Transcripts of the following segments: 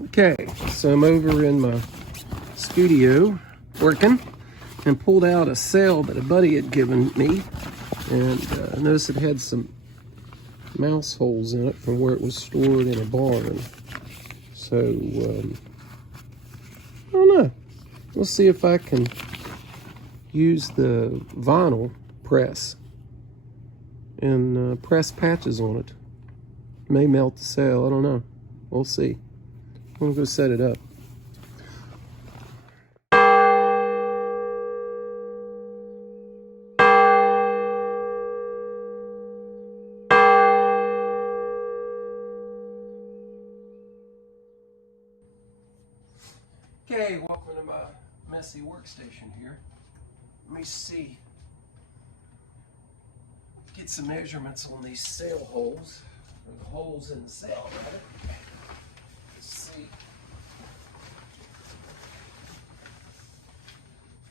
Okay, so I'm over in my studio working and pulled out a cell that a buddy had given me, and I noticed it had some mouse holes in it from where it was stored in a barn. So I don't know, we'll see if I can use the vinyl press and press patches on it. May melt the cell, I don't know, we'll see. I'm gonna go set it up. Okay, welcome to my messy workstation here. Let me see. Get some measurements on these cell holes, or the holes in the cell, rather. Let's see.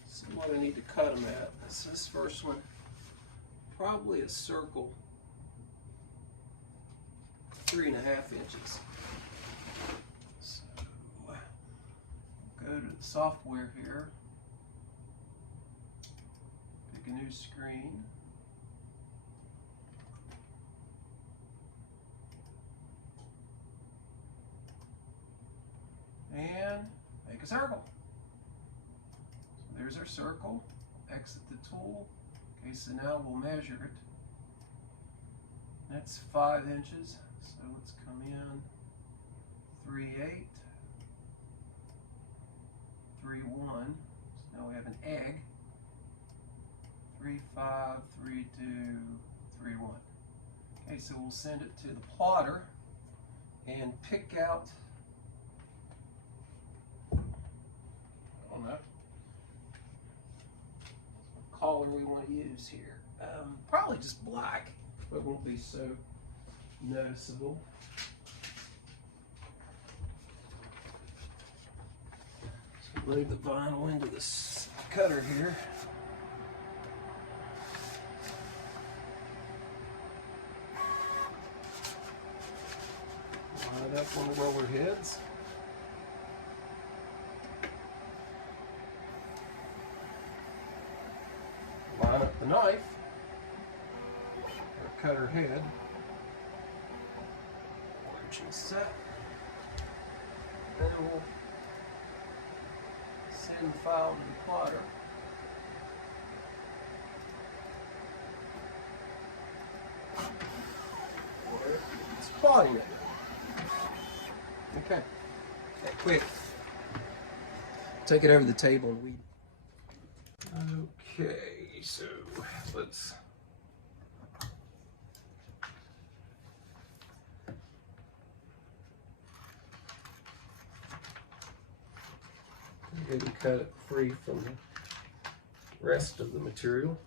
See what I need to cut them at. This first one, probably a circle, 3.5 inches. So, go to the software here. Pick a new screen. And make a circle. So there's our circle. Exit the tool. Okay, so now we'll measure it. That's 5 inches. So let's come in 3/8, 3/1. So now we have an egg. 3/5, 3/2, 3/1. Okay, so we'll send it to the plotter and pick out, what color we want to use here. Probably just black, but it won't be so noticeable. So move the vinyl into this cutter here. Line it up on the roller heads. Line up the knife, or cutter head, origin set, then we'll send the file to the plotter. Or it's plotting it. Okay, quick. Take it over the table and weed. Okay, so let's go ahead and cut it free from the rest of the material.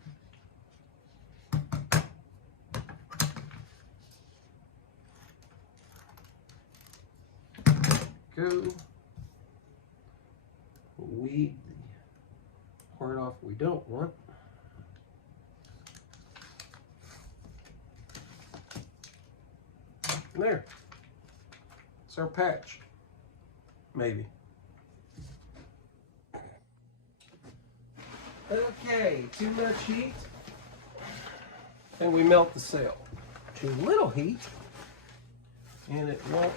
Go. Weed the part off we don't want. There. It's our patch. Maybe. Okay, too much heat and we melt the cell. Too little heat and it won't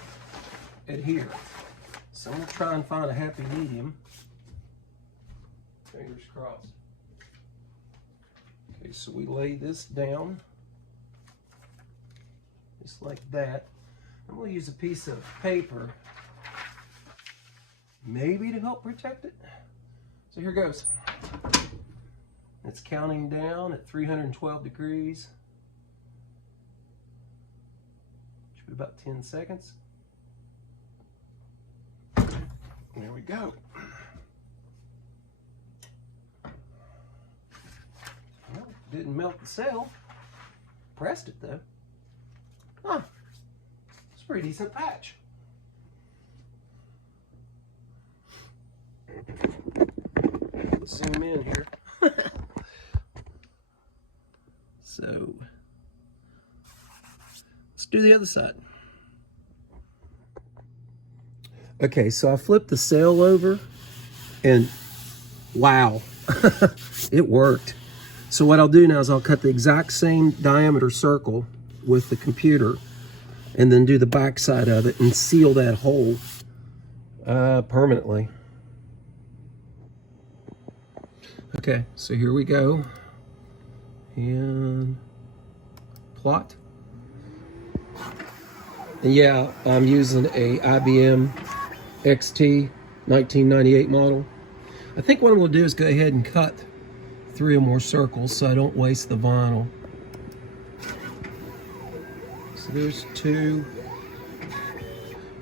adhere. So I'm going to try and find a happy medium. Fingers crossed. Okay, so we lay this down just like that. I'm going to use a piece of paper maybe to help protect it. So here goes. It's counting down at 312 degrees. Should be about 10 seconds. There we go. Well, didn't melt the cell. Pressed it though. Huh. It's a pretty decent patch. Zoom in here. So let's do the other side. Okay, so I flipped the sail over and wow, it worked. So what I'll do now is I'll cut the exact same diameter circle with the computer and then do the back side of it and seal that hole permanently. Okay, so here we go. And plot. And yeah, I'm using a IBM XT 1998 model. I think what I'm going to do is go ahead and cut 3 or more circles so I don't waste the vinyl. So there's 2.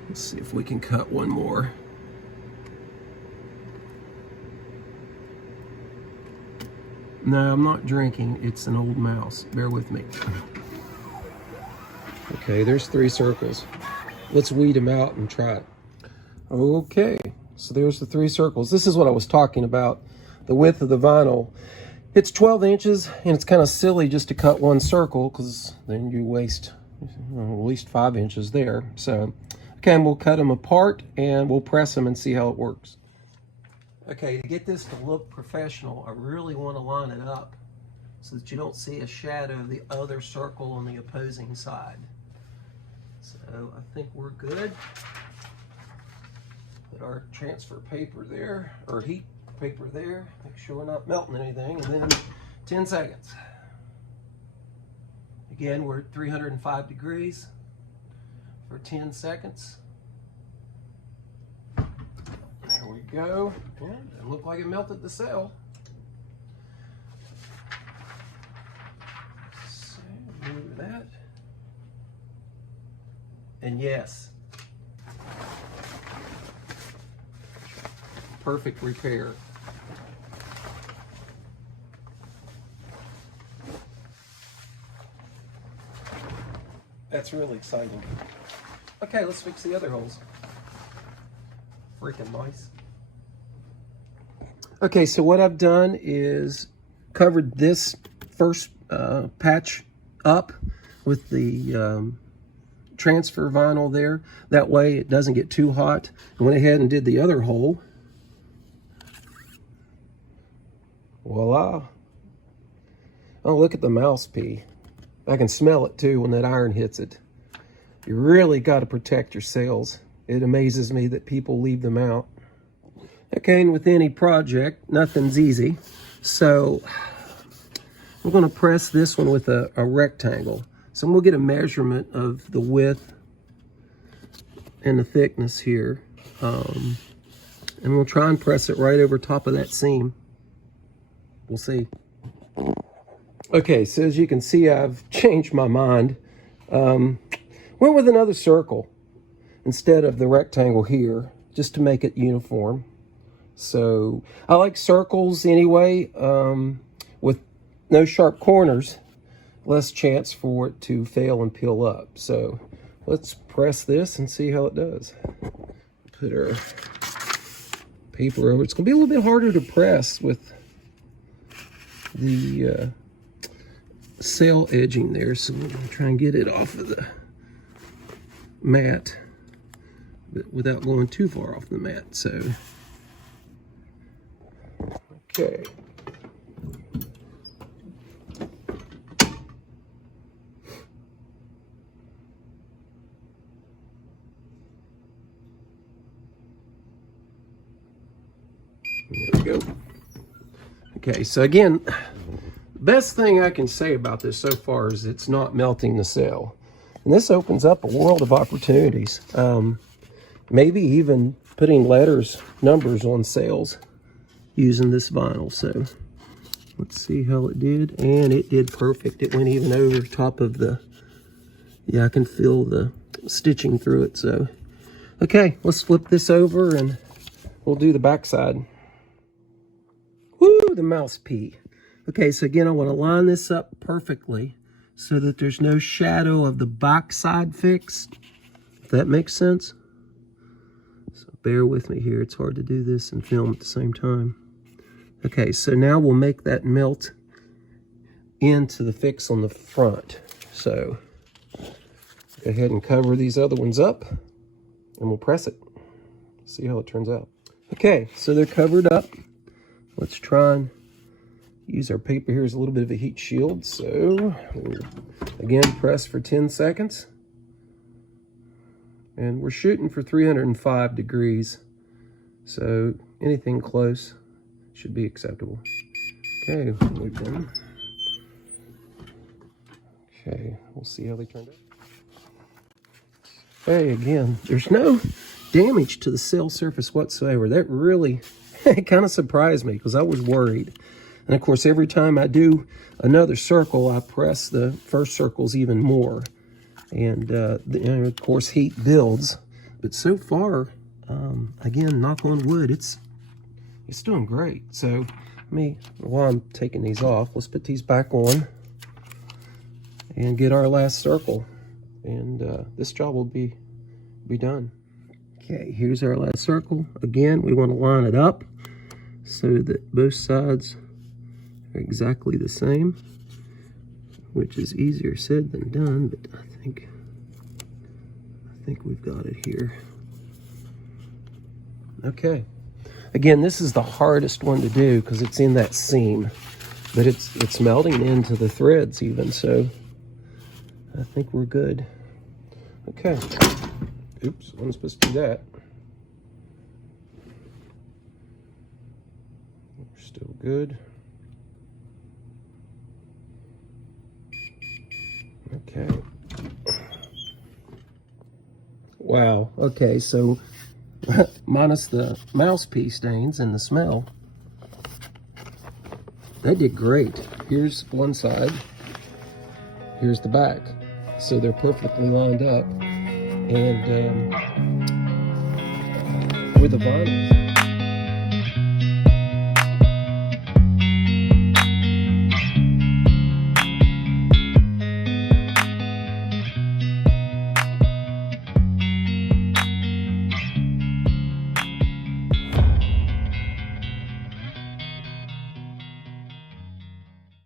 Let's see if we can cut one more. No, I'm not drinking. It's an old mouse. Bear with me. Okay, there's 3 circles. Let's weed them out and try it. Okay, so there's the 3 circles. This is what I was talking about. The width of the vinyl. It's 12 inches, and it's kind of silly just to cut one circle because then you waste at least 5 inches there. So, okay, and we'll cut them apart and we'll press them and see how it works. Okay, to get this to look professional, I really want to line it up so that you don't see a shadow of the other circle on the opposing side. So I think we're good. Put our transfer paper there, or heat paper there. Make sure we're not melting anything, and then 10 seconds. Again, we're at 305 degrees for 10 seconds. There we go. And it looked like it melted the cell. So move that. And yes, perfect repair. That's really exciting. Okay, let's fix the other holes. Freaking mice. Okay, so what I've done is covered this first patch up with the transfer vinyl there. That way it doesn't get too hot. I went ahead and did the other hole. Voila. Oh, look at the mouse pee. I can smell it too when that iron hits it. You really got to protect your sails. It amazes me that people leave them out. Okay, and with any project, nothing's easy. So I'm going to press this one with a rectangle. So we'll get a measurement of the width and the thickness here. And we'll try and press it right over top of that seam. We'll see. Okay, so as you can see, I've changed my mind. Went with another circle instead of the rectangle here, just to make it uniform. So I like circles anyway, with no sharp corners, less chance for it to fail and peel up. So let's press this and see how it does. Put our paper over. It's going to be a little bit harder to press with the sail edging there, so I'm going to try and get it off of the mat, but without going too far off the mat. So okay. There we go. Okay, so again, best thing I can say about this so far is it's not melting the sail. And this opens up a world of opportunities. Maybe even putting letters, numbers on sails using this vinyl. So let's see how it did. And it did perfect. It went even over top of the, yeah, I can feel the stitching through it. So, okay, let's flip this over and we'll do the backside. Woo, the mouse pee. Okay, so again, I want to line this up perfectly so that there's no shadow of the backside fixed, if that makes sense. So bear with me here. It's hard to do this and film at the same time. Okay, so now we'll make that melt into the fix on the front. So go ahead and cover these other ones up and we'll press it. See how it turns out. Okay, so they're covered up. Let's try and use our paper here as a little bit of a heat shield. So we'll again press for 10 seconds. And we're shooting for 305 degrees. So anything close should be acceptable. Okay, move them. Okay, we'll see how they turned out. Hey, again, there's no damage to the cell surface whatsoever. That really kind of surprised me because I was worried. And of course, every time I do another circle, I press the first circles even more. And of course, heat builds. But so far, again, knock on wood, it's doing great. So while I'm taking these off, let's put these back on and get our last circle. And this job will be done. Okay, here's our last circle. Again, we want to line it up so that both sides are exactly the same, which is easier said than done, but I think we've got it here. Okay. Again, this is the hardest one to do because it's in that seam, but it's melting into the threads even, so I think we're good. Okay. Oops, wasn't supposed to do that. We're still good. Okay. Wow. Okay, so minus the mouse pea stains and the smell, they did great. Here's one side. Here's the back. So they're perfectly lined up. And with the vinyl,